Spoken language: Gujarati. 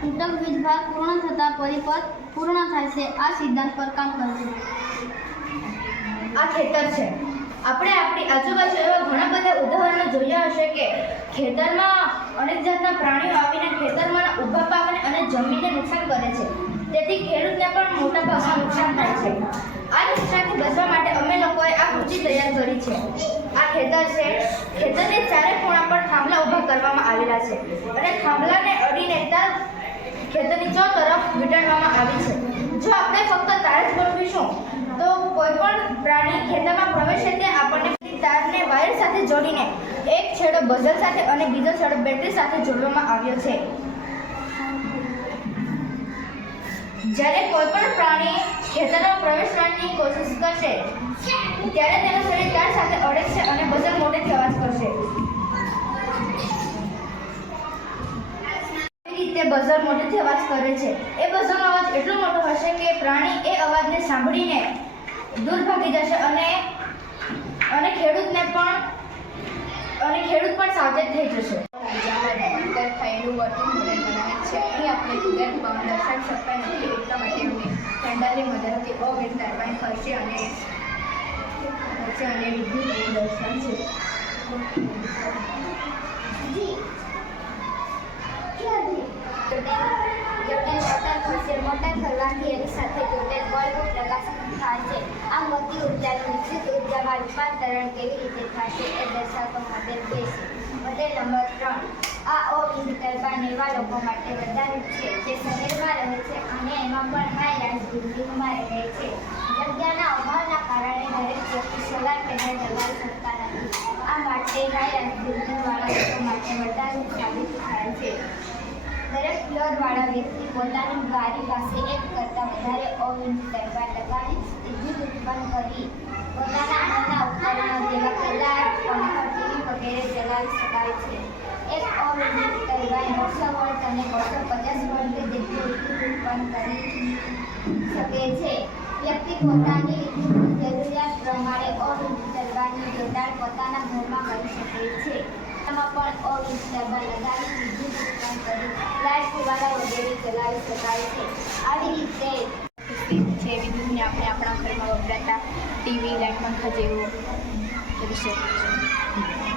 તૂટક વીજભાર પૂર્ણ થતાં પરિપથ પૂર્ણ થાય છે। આ સિદ્ધાંત પર કામ કરવું। આ ખેતર છે। આપણે આપણી આજુબાજુ એવા ઘણા બધા ઉદાહરણો જોયા હશે કે ખેતરમાં અનેક જાતના પ્રાણીઓ આવીને ખેતરમાં ઊભા પાકને અને જમીનને નુકસાન કરે છે। તેથી ખેડૂતને પણ મોટા ભાગમાં નુકસાન થાય છે। આ નુકસાનથી બચવા માટે અમે લોકોએ આ કૃષિ તૈયાર કરી છે। આ ખેતર છે। ખેતરને ચારે ખૂણા પર થાંભલા ઊભા કરવામાં આવેલા છે અને થાંભલાને અડીને ખેતરની ચો તરફ વીંટાળવામાં આવી છે। જો આપણે ફક્ત તાર જ ગોઠવીશું તો કોઈ પણ પ્રાણી ખેતરમાં પ્રવેશે તે આપણને તારને વાયર સાથે જોડીને એક છેડો બઝર સાથે અને બીજો છેડો બેટરી સાથે જોડવામાં આવ્યો છે। જ્યારે કોઈ પણ પ્રાણી ખેતરમાં પ્રવેશવાની કોશિશ કરશે ત્યારે તેનું શરીર તાર સાથે અડકશે અને બઝર મોટેથી અવાજ કરશે। તે બઝર મોટેથી અવાજ કરે છે। એ બઝરનો અવાજ એટલો મોટો હશે કે પ્રાણી એ અવાજને સાંભળીને દૂર ભાગી જશે અને ખેડૂત પણ સાવચેત થઈ જશે। થયેલું વર્તુળ મોડેલ બનાવે છે। અહીં આપણે કુદરતી પવન દર્શાવી શકતા નથી એટલા માટે અમે કેન્ડલની મદદથી વિન્ડ ટર્બાઇન ફરશે અને વિદ્યુત દર્શાવશે। મોટર ફરવાથી એની સાથે જોડેલ બલ્બ પ્રકાશિત થાય છે। આ મોટી ઉર્જાનું વિકસિત ઉર્જામાં રૂપાંતરણ કેવી રીતે થશે એ દર્શાવતો મોડેલ 2 છે। મોડેલ નંબર 3 આ વિન્ડ ટર્બાઇન એવા લોકો માટે વરદાન છે જે શહેરમાં રહે છે અને એમાં પણ હાઈ રાઇઝ બિલ્ડિંગમાં રહે છે। જગ્યાના અભાવના કારણે દરેક વ્યક્તિ સોલાર પેનલ લગાવી શકતા નથી। આ માટે હાઈ રાઇઝ બિલ્ડિંગવાળા લોકો માટે વરદાન સાબિત થાય છે। દરેક ફ્લોરવાળા વ્યક્તિ પોતાની બારી પાસે એક કરતાં વધારે વિન્ડ ટર્બાઇન લગાવી વિદ્યુત ઉત્પન્ન કરી પોતાના નાના ઉપકરણો જેવા કે લાઇટ, પંખા, ટીવી વગેરે ચલાવી શકાય છે। એક વિન્ડ ટર્બાઇન 200 વોલ્ટ અને 250 વોલ્ટ જેટલું વિદ્યુત ઉત્પન્ન કરી શકે છે। વ્યક્તિ પોતાની વિદ્યુત જરૂરિયાત પ્રમાણે વિન્ડ ટર્બાઇનનું જોડાણ પોતાના ઘરમાં કરી શકે છે। તેમાં પણ વિન્ડ ટર્બાઇન લગાવી વિદ્યુત ઉત્પન્ન કરી લાઇટ, ફુવારા વગેરે ચલાવી શકાય છે। આવી રીતે વિદ્યુતને આપણે આપણા ઘરમાં વપરાતા ટીવી, લાઇટ, પંખા જેવું કરી શકીએ છીએ।